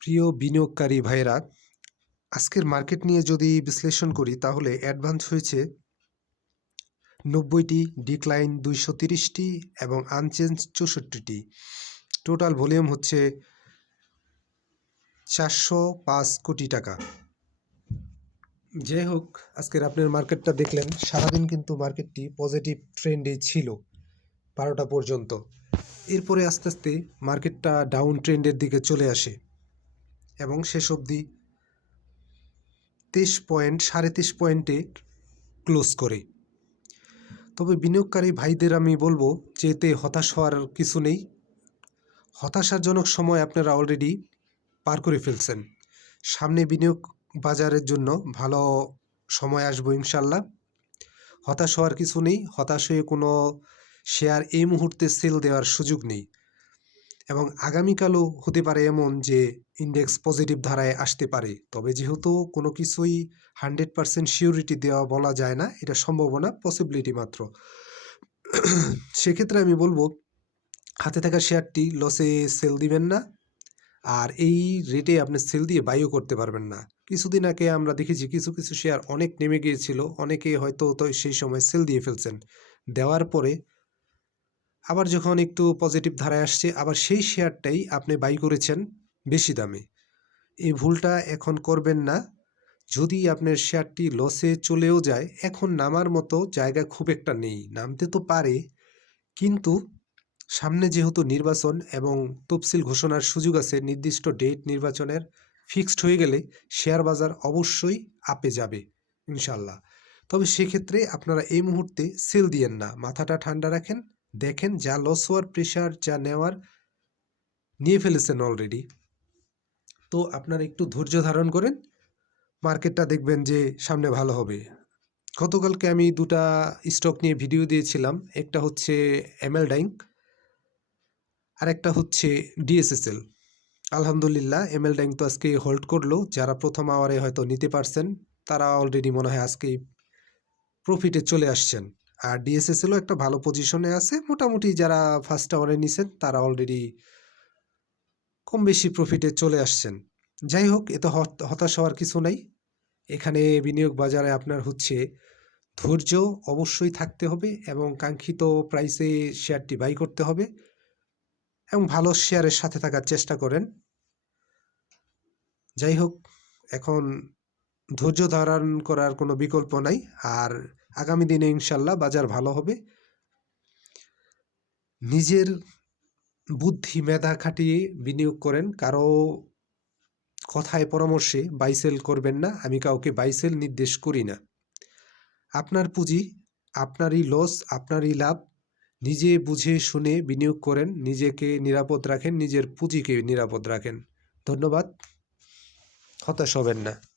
প্রিয় বিনিয়োগকারী ভাইয়েরা, আজকের মার্কেট নিয়ে যদি বিশ্লেষণ করি, তাহলে অ্যাডভান্স হয়েছে নব্বইটি ডিক্লাইন দুইশো তিরিশটি এবং আনচেঞ্জ চৌষট্টিটি। টোটাল ভলিউম হচ্ছে চারশো পাঁচ কোটি টাকা। যাই হোক, আজকের আপনার মার্কেটটা দেখলেন, সারাদিন কিন্তু মার্কেটটি পজিটিভ ট্রেন্ডে ছিল বারোটা পর্যন্ত। এরপরে আস্তে আস্তে মার্কেটটা ডাউন ট্রেন্ডের দিকে চলে আসে। এবং শেষ অবধি তেইশ পয়েন্ট, সাড়ে তেইশ পয়েন্টে ক্লোজ করে। তবে বিনিয়োগকারী ভাইদের আমি বলব যে এতে হতাশ হওয়ার কিছু নেই। হতাশাজনক সময় আপনারা অলরেডি পার করে ফেলছেন। সামনে বিনিয়োগ বাজারের জন্য ভালো সময় আসব ইনশাল্লাহ হতাশ হওয়ার কিছু নেই। হতাশ হয়ে কোনো শেয়ার এই মুহূর্তে সেল দেওয়ার সুযোগ নেই। এবং আগামীকালও হতে পারে এমন যে ইন্ডেক্স পজিটিভ ধারায় আসতে পারে। তবে যেহেতু কোনো কিছুই হান্ড্রেড পারসেন্ট সিউরিটি দেওয়া বলা যায় না, এটা সম্ভাবনা পসিবিলিটি মাত্র। সেক্ষেত্রে আমি বলব, হাতে থাকা শেয়ারটি লসে সেল দিবেন না, আর এই রেটে আপনি সেল দিয়ে বাইও করতে পারবেন না। কিছুদিন আগে আমরা দেখেছি কিছু কিছু শেয়ার অনেক নেমে গিয়েছিল, অনেকে হয়তো তো সেই সময় সেল দিয়ে ফেলছেন। দেওয়ার পরে আবার যখন একটু পজিটিভ ধারায় আসছে, আবার সেই শেয়ারটাই আপনি বাই করেছেন বেশি দামে। এই ভুলটা এখন করবেন না। যদি আপনার শেয়ারটি লসে চলেও যায়, এখন নামার মতো জায়গা খুব একটা নেই। নামতে তো পারে, কিন্তু সামনে যেহেতু নির্বাচন এবং তফসিল ঘোষণার সুযোগ আছে, নির্দিষ্ট ডেট নির্বাচনের ফিক্সড হয়ে গেলে শেয়ার বাজার অবশ্যই আপে যাবে ইনশাল্লাহ তবে সেক্ষেত্রে আপনারা এই মুহূর্তে সেল দিয়েন না। মাথাটা ঠান্ডা রাখেন দেখেন যা লস হওয়ার প্রেশার যা নেওয়ার, নিয়ে ফেলেছেন অলরেডি তো আপনারা একটু ধৈর্য ধারণ করেন মার্কেটটা দেখবেন যে সামনে ভালো হবে। গতকালকে আমি দুটা স্টক নিয়ে ভিডিও দিয়েছিলাম, একটা হচ্ছে এমএল ডাইং আর একটা হচ্ছে ডিএসএসএল আলহামদুলিল্লাহ এমএল ডাইং তো আজকে হোল্ড করল, যারা প্রথম আওয়ারে হয়তো নিতে পারছেন, তারা অলরেডি মনে হয় আজকে প্রফিটে চলে আসছেন। আর ডিএসএসএলও একটা ভালো পজিশনে আছে। মোটামুটি যারা ফার্স্ট আওয়ারে নিছেন, তারা অলরেডি কম বেশি প্রফিটে চলে আসছেন। যাই হোক, এতে হত- হতাশ হওয়ার কিছু নাই। এখানে বিনিয়োগ বাজারে আপনার হচ্ছে ধৈর্য অবশ্যই থাকতে হবে এবং কাঙ্ক্ষিত প্রাইসে শেয়ারটি বাই করতে হবে এবং ভালো শেয়ারের সাথে থাকার চেষ্টা করেন। যাই হোক, এখন ধৈর্য ধারণ করার কোনো বিকল্প নাই। আর আগামী দিনে ইনশাল্লাহ বাজার ভালো হবে। নিজের বুদ্ধি, মেধা খাটিয়ে বিনিয়োগ করেন। কারও কথায় পরামর্শে বাইসেল করবেন না। আমি কাউকে বাইসেল নির্দেশ করি না। আপনার পুঁজি, আপনারই লস আপনারই লাভ, নিজে বুঝে শুনে বিনিয়োগ করেন, নিজেকে নিরাপদ রাখেন, নিজের পুঁজিকে নিরাপদ রাখেন। ধন্যবাদ। হতাশ হবেন না।